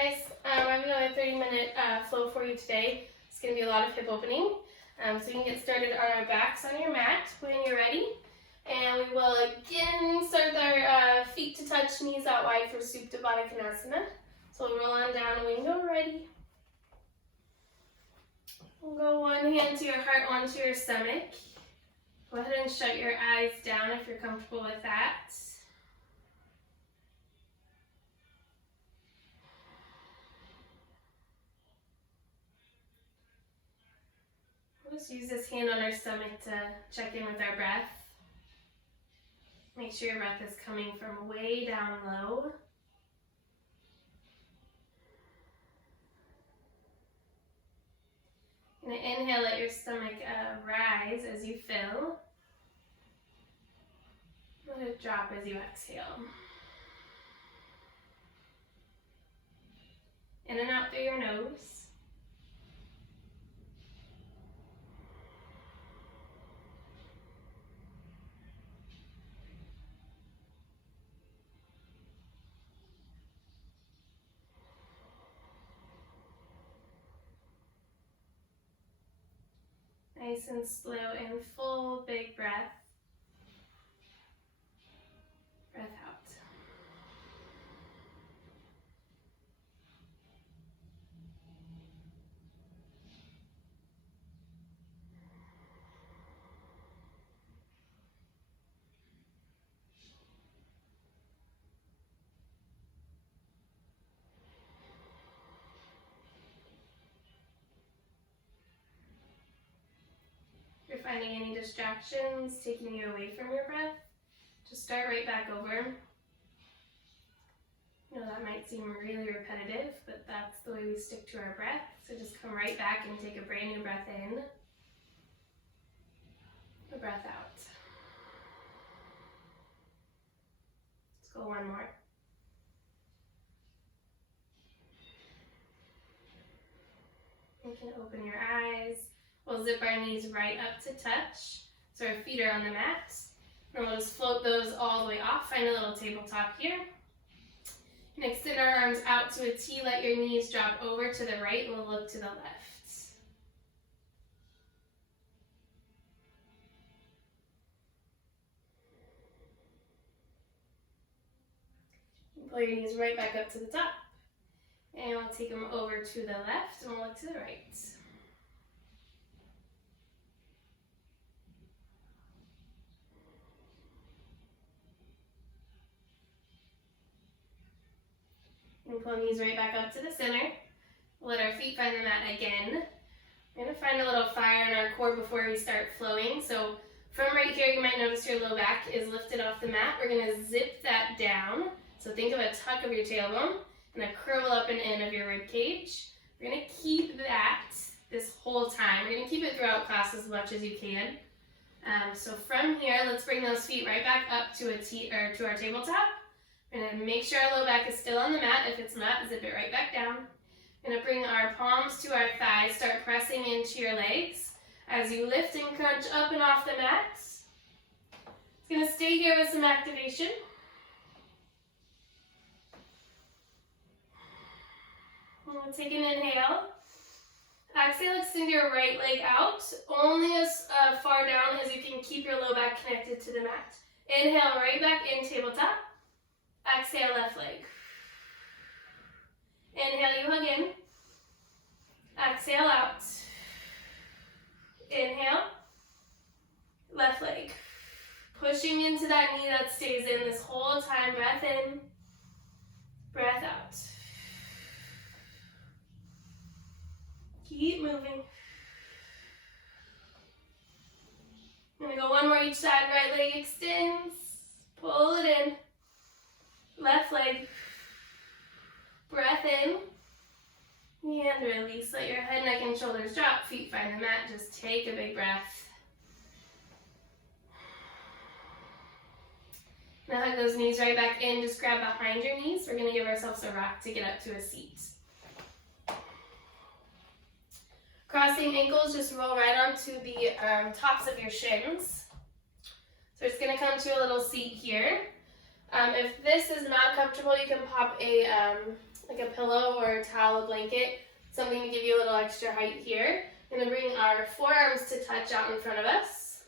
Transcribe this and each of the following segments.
Guys, I have another 30-minute flow for you today. It's going to be a lot of hip opening. So we can get started on our backs on your mat when you're ready. And we will again start with our feet to touch, knees out wide for Supta Baddha Konasana. So we'll roll on down when you're ready. We'll go one hand to your heart, one to your stomach. Go ahead and shut your eyes down if you're comfortable with that. We'll just use this hand on our stomach to check in with our breath. Make sure your breath is coming from way down low. You're going to inhale, let your stomach rise as you fill. Let it drop as you exhale. In and out through your nose. Nice and slow and full big breath. Breath out. If you're finding any distractions taking you away from your breath, just start right back over. You know, that might seem really repetitive, but that's the way we stick to our breath. So just come right back and take a brand new breath in, a breath out. Let's go one more. You can open your eyes. We'll zip our knees right up to touch, so our feet are on the mat. And we'll just float those all the way off. Find a little tabletop here. And extend our arms out to a T. Let your knees drop over to the right. We'll look to the left. Pull your knees right back up to the top. And we'll take them over to the left and we'll look to the right. And pull knees right back up to the center. Let our feet find the mat again. We're going to find a little fire in our core before we start flowing. So from right here, you might notice your low back is lifted off the mat. We're going to zip that down. So think of a tuck of your tailbone and a curl up and in of your rib cage. We're going to keep that this whole time. We're going to keep it throughout class as much as you can. So from here, let's bring those feet right back up to to our tabletop. We're going to make sure our low back is still on the mat. If it's not, zip it right back down. We're going to bring our palms to our thighs. Start pressing into your legs as you lift and crunch up and off the mat. It's going to stay here with some activation. We'll take an inhale. Exhale, extend your right leg out, only as far down as you can keep your low back connected to the mat. Inhale, right back in tabletop. Exhale, left leg. Inhale, you hug in. Exhale, out. Inhale, left leg. Pushing into that knee that stays in this whole time. Breath in, breath out. Keep moving. I'm going to go one more each side. Right leg extends. Pull it in. Left leg. Breath in. And release. Let your head, neck, and shoulders drop. Feet find the mat. Just take a big breath. Now hug those knees right back in. Just grab behind your knees. We're going to give ourselves a rock to get up to a seat. Crossing ankles, just roll right onto the tops of your shins. So it's going to come to a little seat here. If this is not comfortable, you can pop a like a pillow or a towel, a blanket, something to give you a little extra height here. We're gonna bring our forearms to touch out in front of us.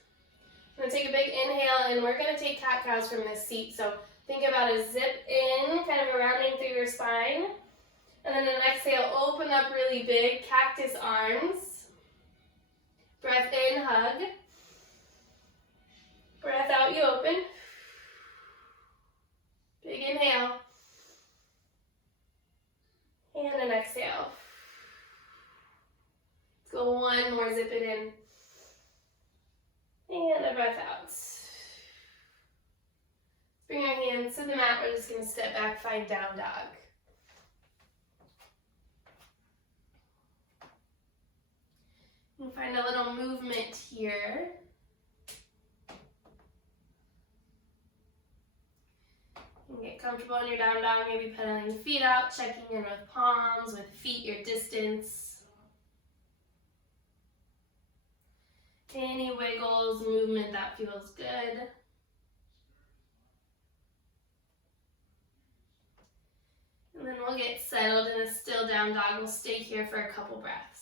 I'm gonna take a big inhale, and we're gonna take cat-cows from this seat. So think about a zip in, kind of a rounding through your spine. And then an exhale, open up really big, cactus arms. Breath in, hug. Breath out, you open. Big inhale. And an exhale. Let's go one more, zip it in. And a breath out. Bring our hands to the mat. We're just going to step back, find down dog. And find a little movement here. You can get comfortable in your down dog, maybe pedaling the feet out, checking in with palms, with feet, your distance. Any wiggles, movement that feels good. And then we'll get settled in a still down dog. We'll stay here for a couple breaths.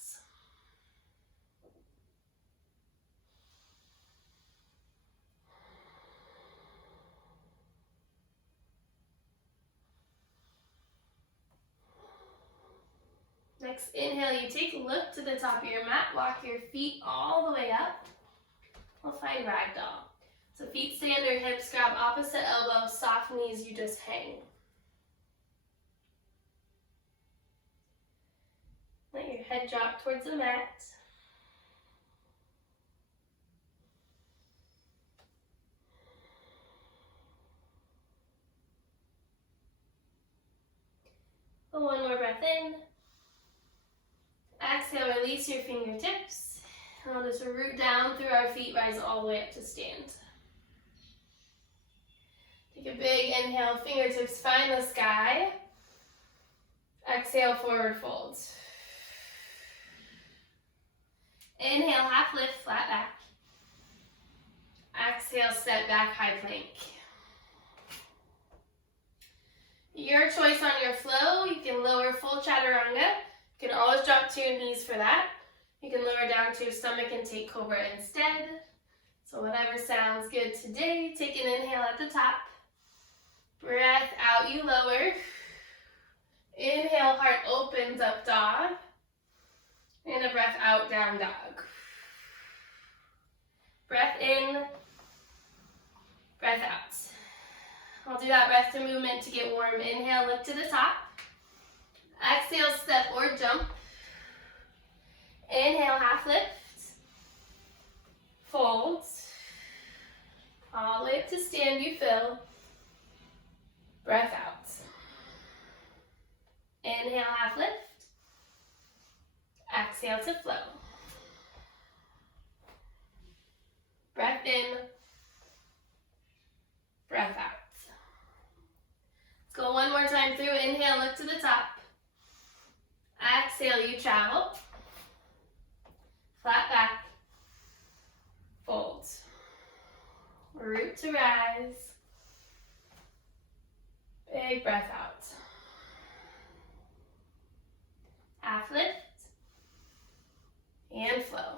Next inhale, you take a look to the top of your mat, walk your feet all the way up. We'll find ragdoll. So feet stay under hips, grab opposite elbow, soft knees, you just hang. Let your head drop towards the mat. One more breath in. Exhale, release your fingertips. And we'll just root down through our feet, rise all the way up to stand. Take a big inhale, fingertips find the sky. Exhale, forward fold. Inhale, half lift, flat back. Exhale, step back, high plank. Your choice on your flow. You can lower full chaturanga. You can always drop to your knees for that. You can lower down to your stomach and take cobra instead. So whatever sounds good today. Take an inhale at the top. Breath out, you lower. Inhale, heart opens up, dog. And a breath out, down dog. Breath in, breath out. I'll do that breath to movement to get warm. Inhale, lift to the top. Exhale, step or jump. Inhale, half lift. Fold. All the way up to stand, you fill. Breath out. Inhale, half lift. Exhale to flow. Breath in. Breath out. Let's go one more time through. Inhale, lift to the top. Exhale, you travel. Flat back. Fold. Root to rise. Big breath out. Half lift. And flow.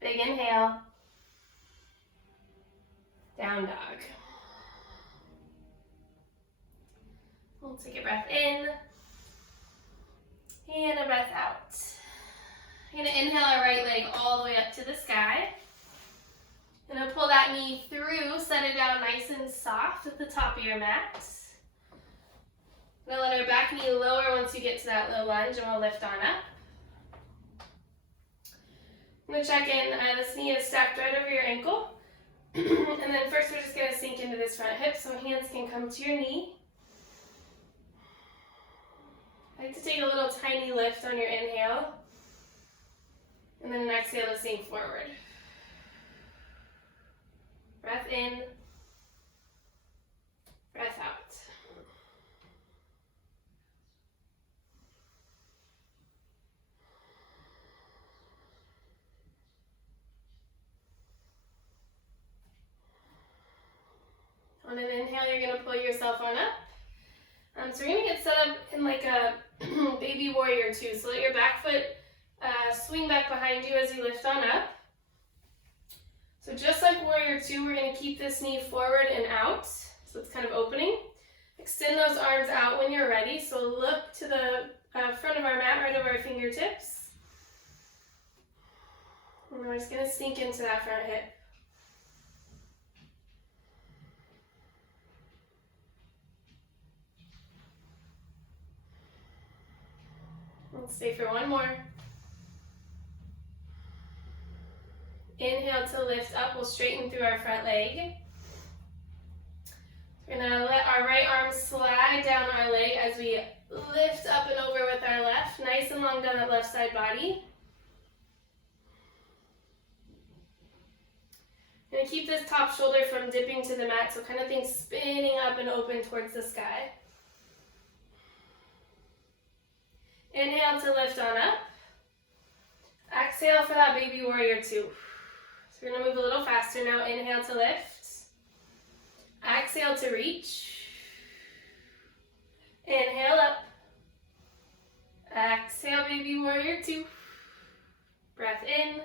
Big inhale. Down dog. We'll take a breath in. And a breath out. We're going to inhale our right leg all the way up to the sky. Going to pull that knee through, set it down nice and soft at the top of your mat. We're going to let our back knee lower once you get to that low lunge, and we'll lift on up. I'm going to check in. This knee is stacked right over your ankle. And then first we're just going to sink into this front hip so hands can come to your knee. I like to take a little tiny lift on your inhale. And then an exhale to sink forward. Breath in. Breath out. On an inhale, you're going to pull yourself on up. So we're going to get set up in like a baby warrior two. So let your back foot swing back behind you as you lift on up. So just like warrior two, we're going to keep this knee forward and out. So it's kind of opening. Extend those arms out when you're ready. So look to the front of our mat, right over our fingertips. And we're just going to sink into that front hip. Let's stay for one more. Inhale to lift up. We'll straighten through our front leg. We're going to let our right arm slide down our leg as we lift up and over with our left. Nice and long down that left side body. Going to keep this top shoulder from dipping to the mat, so kind of think spinning up and open towards the sky. Inhale to lift on up. Exhale for that baby warrior two. So we're going to move a little faster now. Inhale to lift. Exhale to reach. Inhale up. Exhale, baby warrior two. Breath in.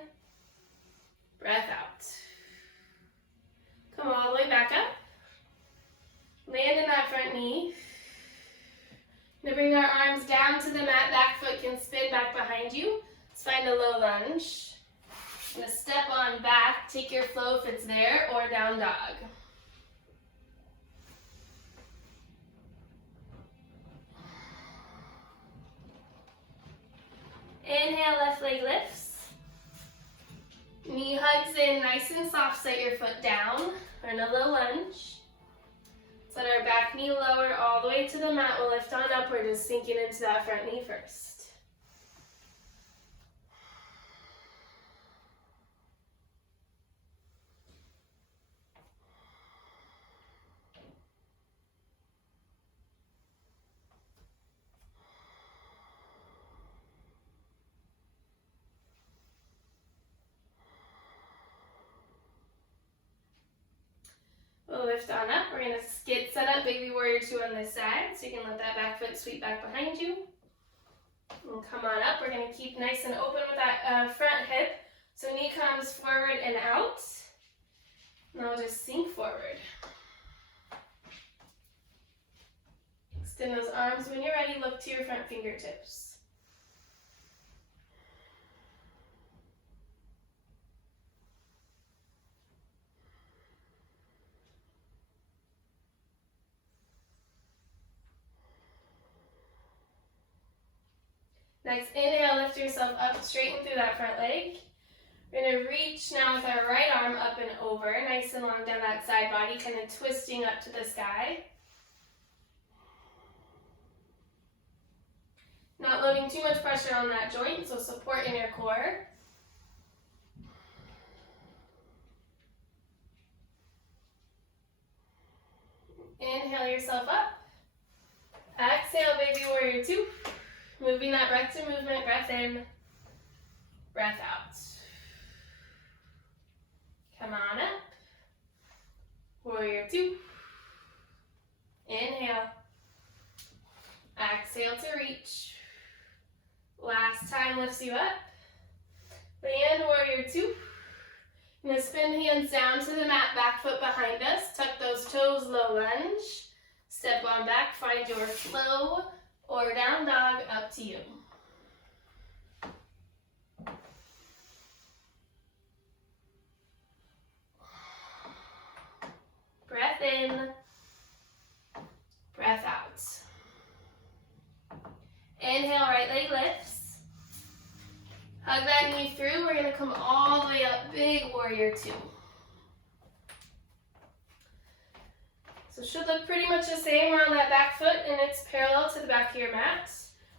Breath out. Come all the way back up. Land in that front knee. We're going to bring our arms down to the mat. Back foot can spin back behind you. Let's find a low lunge. I'm going to step on back. Take your flow if it's there, or down dog. Inhale, left leg lifts. Knee hugs in nice and soft. Set your foot down. Or in a low lunge. Let our back knee lower all the way to the mat. We'll lift on up. We're just sinking into that front knee first. We'll lift on up. We're going to get set up, baby warrior two on this side. So you can let that back foot sweep back behind you. And come on up. We're going to keep nice and open with that front hip. So knee comes forward and out. Now we'll just sink forward. Extend those arms. When you're ready, look to your front fingertips. Next, inhale, lift yourself up, straighten through that front leg. We're going to reach now with our right arm up and over, nice and long down that side body, kind of twisting up to the sky. Not loading too much pressure on that joint, so support in your core. Inhale yourself up. Exhale, baby warrior two. Moving that breath to movement, breath in, breath out. Come on up. Warrior two. Inhale. Exhale to reach. Last time lifts you up. Land warrior two. I'm going to spin hands down to the mat, back foot behind us. Tuck those toes, low lunge. Step on back, find your flow. Or down dog, up to you. Breath in, breath out. Inhale, right leg lifts. Hug that knee through. We're going to come all the way up, big warrior two. So it should look pretty much the same. We're on that back foot and it's parallel to the back of your mat.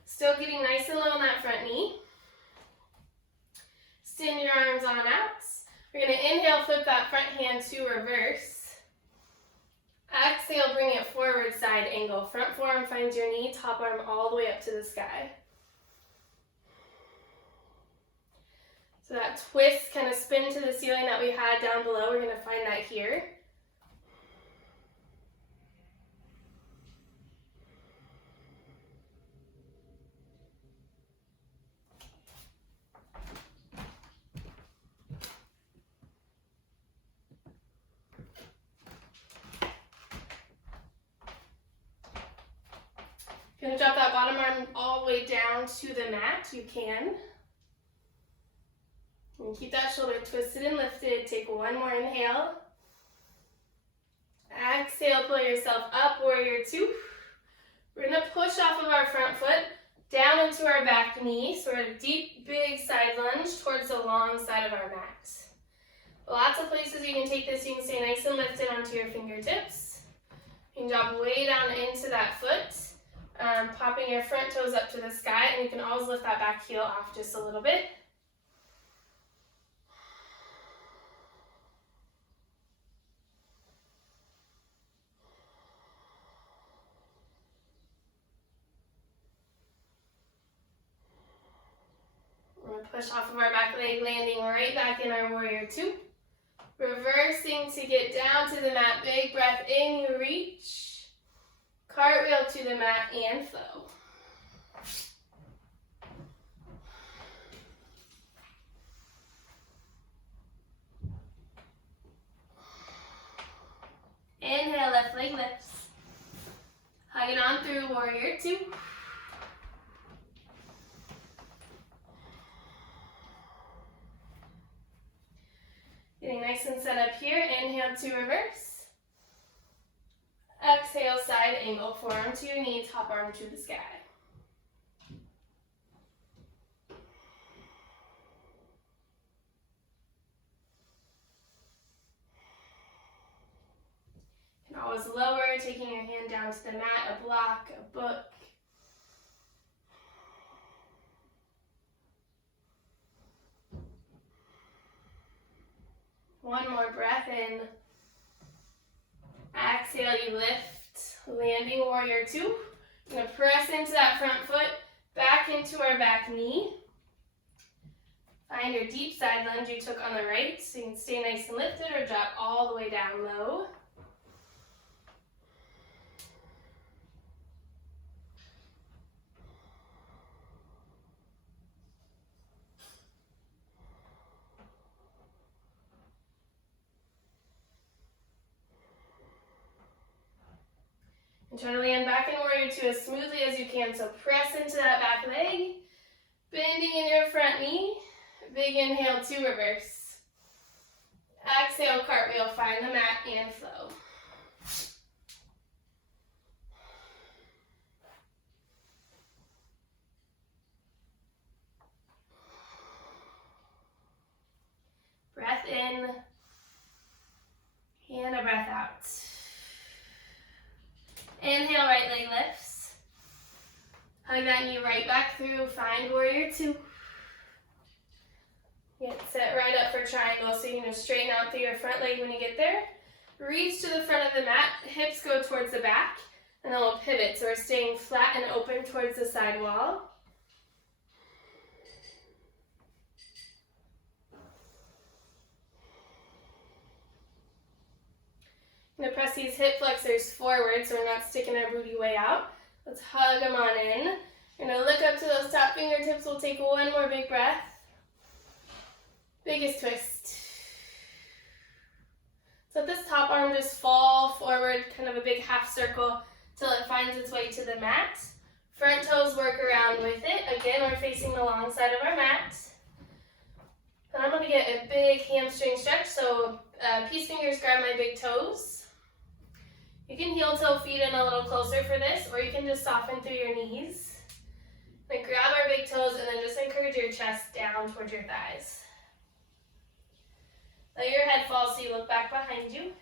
Still getting nice and low on that front knee. Extend your arms on out. We're going to inhale, flip that front hand to reverse. Exhale, bring it forward, side angle. Front forearm finds your knee, top arm all the way up to the sky. So that twist, kind of spin to the ceiling that we had down below, we're going to find that here. You're going to drop that bottom arm all the way down to the mat. You can. And keep that shoulder twisted and lifted. Take one more inhale. Exhale, pull yourself up, warrior two. We're going to push off of our front foot down into our back knee. So we're a deep, big side lunge towards the long side of our mat. Lots of places you can take this. You can stay nice and lifted onto your fingertips. You can drop way down into that foot, popping your front toes up to the sky, and you can always lift that back heel off just a little bit. We're going to push off of our back leg, landing right back in our warrior two. Reversing to get down to the mat. Big breath in, you reach. Cartwheel to the mat and flow. Inhale, left leg lifts. Hug it on through warrior two. Getting nice and set up here. Inhale to reverse. Exhale, side angle. Forearm to your knee, top arm to the sky. You can always lower, taking your hand down to the mat, a block, a book. One more breath in. Exhale, you lift. Landing warrior two. We're going to press into that front foot, back into our back knee. Find your deep side lunge you took on the right, so you can stay nice and lifted or drop all the way down low. And try to land back in warrior two as smoothly as you can. So press into that back leg, bending in your front knee. Big inhale to reverse. Exhale, cartwheel, find the mat and flow. Breath in and a breath out. Inhale, right leg lifts. Hug that knee right back through. Find warrior two. Get set right up for triangle, so you're going to straighten out through your front leg when you get there. Reach to the front of the mat. Hips go towards the back, and then we'll pivot. So we're staying flat and open towards the side wall. I'm going to press these hip flexors forward so we're not sticking our booty way out. Let's hug them on in. You're going to look up to those top fingertips. We'll take one more big breath. Biggest twist. So let this top arm just fall forward, kind of a big half circle, till it finds its way to the mat. Front toes work around with it. Again, we're facing the long side of our mat. And I'm going to get a big hamstring stretch, so peace fingers grab my big toes. You can heel toe feet in a little closer for this, or you can just soften through your knees. Then grab our big toes and then just encourage your chest down towards your thighs. Let your head fall so you look back behind you.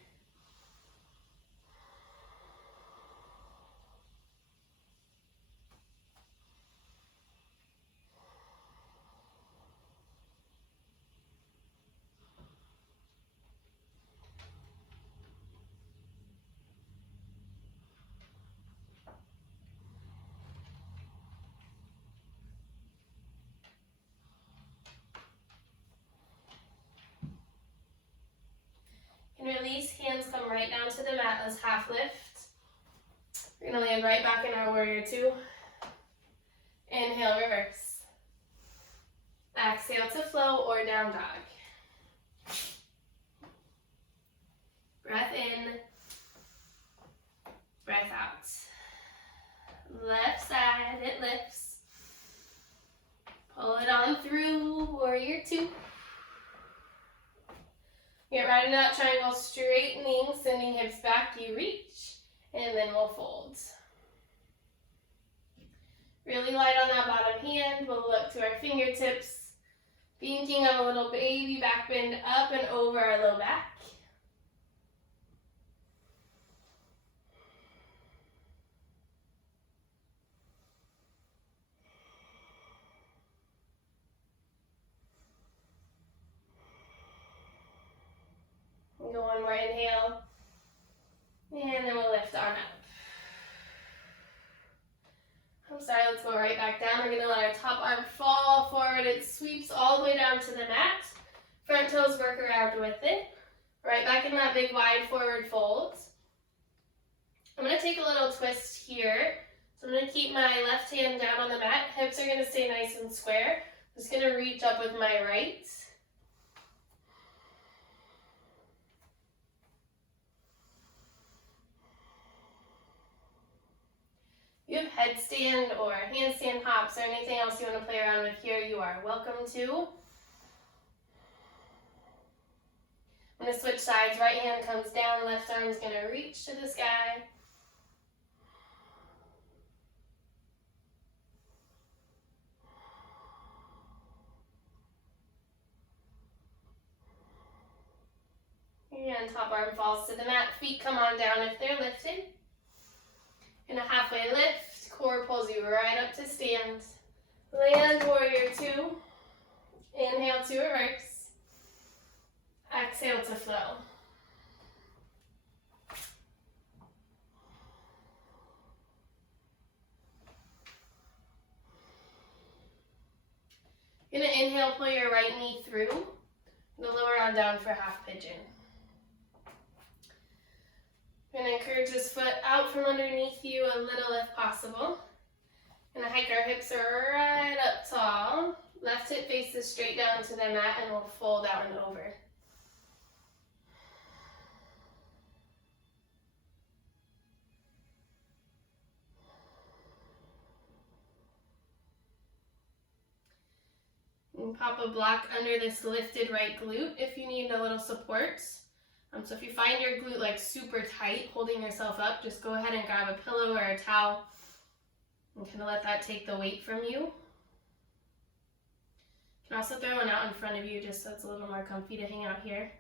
And release, hands come right down to the mat. Let's half lift. We're going to land right back in our warrior two. Inhale, reverse. Exhale to flow or down dog. Breath in. Breath out. Left side, it lifts. Pull it on through, warrior two. Get right into that triangle, straightening, sending hips back, you reach, and then we'll fold. Really light on that bottom hand, we'll look to our fingertips, thinking of a little baby back bend up and over our low back. Go one more inhale, and then we'll lift on up. I'm sorry, let's go right back down. We're gonna let our top arm fall forward. It sweeps all the way down to the mat. Front toes work around with it. Right back in that big wide forward fold. I'm gonna take a little twist here. So I'm gonna keep my left hand down on the mat. Hips are gonna stay nice and square. I'm just gonna reach up with my right. If you have headstand or handstand hops or anything else you want to play around with here, you are welcome to. I'm going to switch sides. Right hand comes down, left arm's going to reach to the sky. And top arm falls to the mat. Feet come on down if they're lifted. In a halfway lift, core pulls you right up to stand. Land, warrior two. Inhale to reverse. Exhale to flow. You're gonna inhale, pull your right knee through. The lower arm down for half pigeon. We're going to encourage this foot out from underneath you a little if possible. Going to hike our hips right up tall. Left hip faces straight down to the mat and we'll fold out and over. And pop a block under this lifted right glute if you need a little support. So if you find your glute like super tight, holding yourself up, just go ahead and grab a pillow or a towel and kind of let that take the weight from you. You can also throw one out in front of you just so it's a little more comfy to hang out here.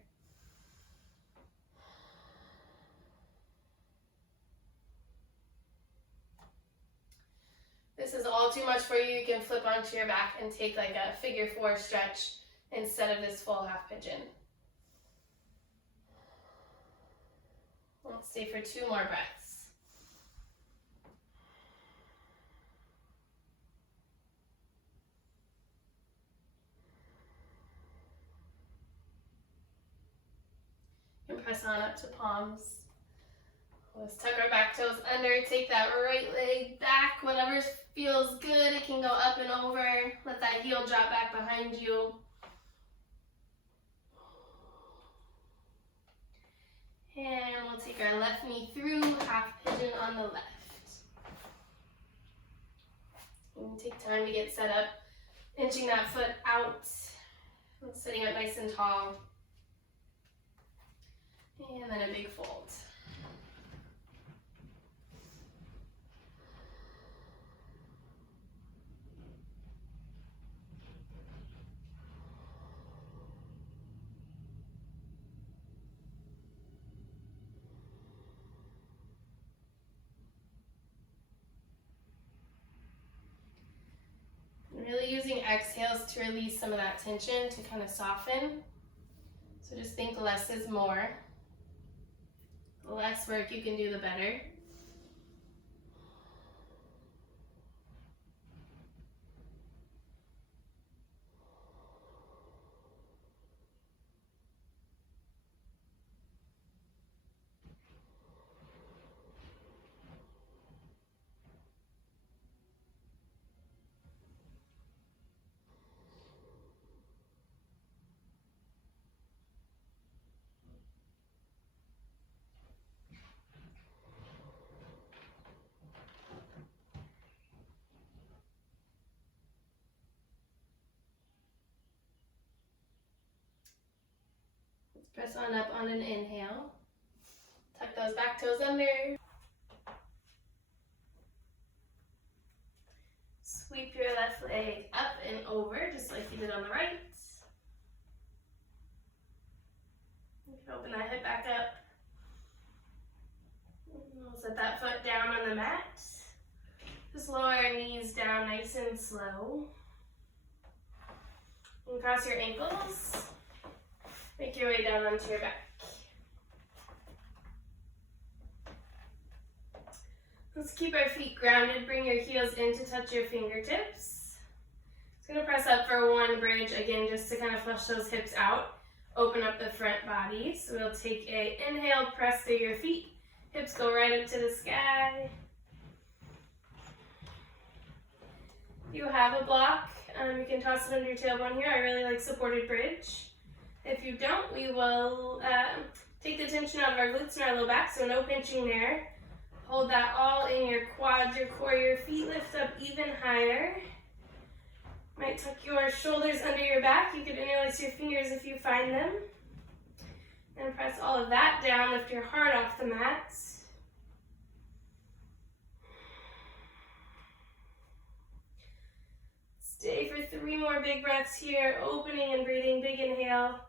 This is all too much for you. You can flip onto your back and take like a figure four stretch instead of this full half pigeon. Let's stay for 2 more breaths. And press on up to palms. Let's tuck our back toes under, take that right leg back, whatever feels good. It can go up and over. Let that heel drop back behind you. And we'll take our left knee through, half pigeon on the left. And take time to get set up, inching that foot out, and sitting up nice and tall. And then a big fold. Really using exhales to release some of that tension to kind of soften. So just think less is more. The less work you can do, the better. Press on up on an inhale. Tuck those back toes under. Sweep your left leg up and over, just like you did on the right. You can open that hip back up. We'll set that foot down on the mat. Just lower our knees down nice and slow. And cross your ankles. Make your way down onto your back. Let's keep our feet grounded. Bring your heels in to touch your fingertips. Just going to press up for one bridge, again, just to kind of flush those hips out. Open up the front body. So we'll take a inhale, press through your feet. Hips go right up to the sky. If you have a block, you can toss it under your tailbone here. I really like supported bridge. If you don't, we will take the tension out of our glutes and our low back, so no pinching there. Hold that all in your quads, your core, your feet lift up even higher. Might tuck your shoulders under your back. You could interlace your fingers if you find them. And press all of that down, lift your heart off the mat. Stay for 3 more big breaths here, opening and breathing, big inhale.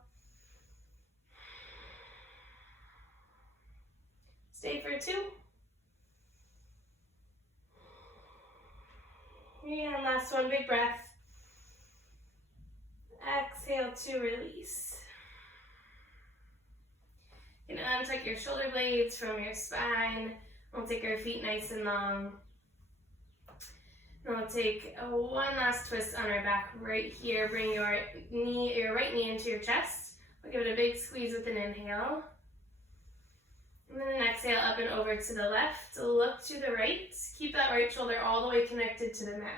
Stay for 2. And last one, big breath. Exhale to release. You can untuck your shoulder blades from your spine. We'll take our feet nice and long. And we'll take one last twist on our back right here. Bring your right knee into your chest. We'll give it a big squeeze with an inhale. And then an exhale up and over to the left. Look to the right. Keep that right shoulder all the way connected to the mat.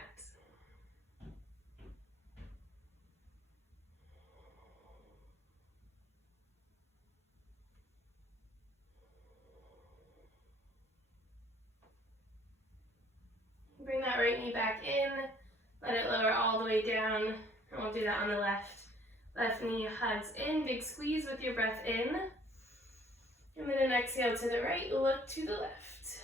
Bring that right knee back in. Let it lower all the way down. And we'll do that on the left. Left knee hugs in. Big squeeze with your breath in. And then an exhale to the right, look to the left.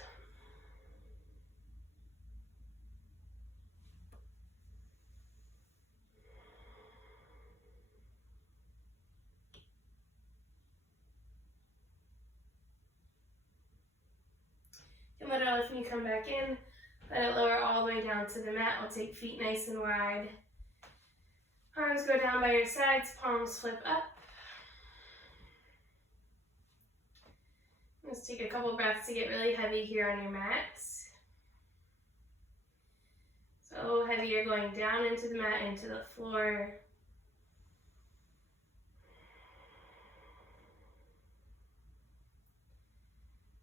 And let our left knee come back in. Let it lower all the way down to the mat. We'll take feet nice and wide. Arms go down by your sides, palms flip up. Let's take a couple breaths to get really heavy here on your mat. So heavy you're going down into the mat, into the floor.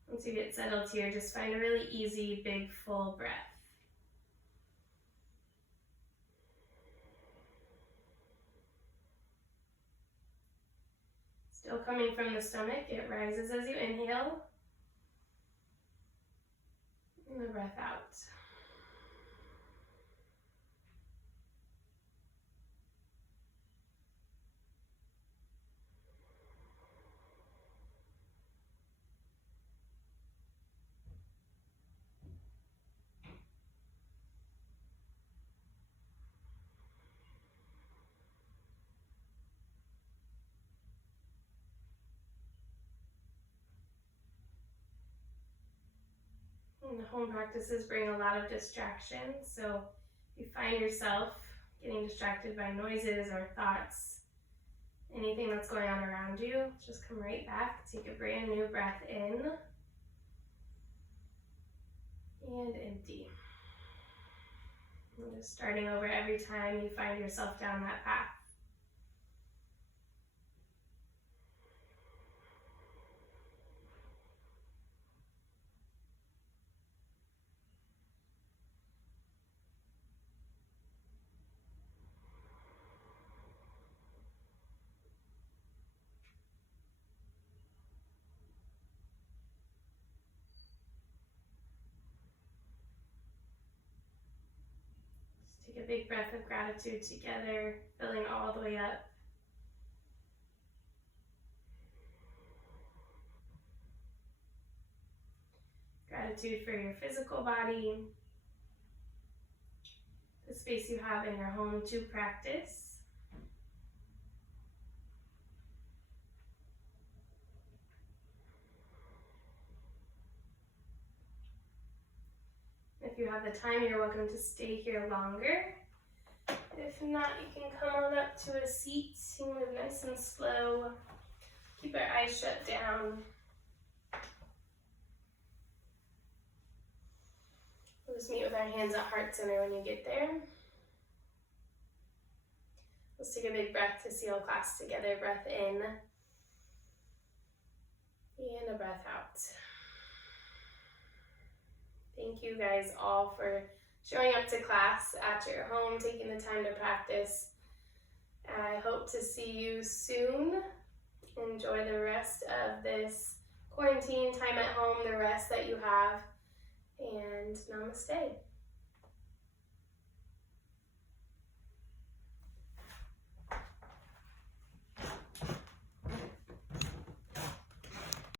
Once you get settled here, just find a really easy, big, full breath. Still coming from the stomach, it rises as you inhale. And the breath out. And home practices bring a lot of distractions, so if you find yourself getting distracted by noises or thoughts, anything that's going on around you, just come right back, take a brand new breath in, and empty. And just starting over every time you find yourself down that path. Take a big breath of gratitude together, filling all the way up. gratitude for your physical body, the space you have in your home to practice. If you have the time, you're welcome to stay here longer. If not, you can come on up to a seat and move nice and slow. Keep our eyes shut down. We'll just meet with our hands at heart center when you get there. Let's take a big breath to seal class together. Breath in and a breath out. Thank you guys all for showing up to class at your home, taking the time to practice. I hope to see you soon. Enjoy the rest of this quarantine time at home, the rest that you have, and namaste.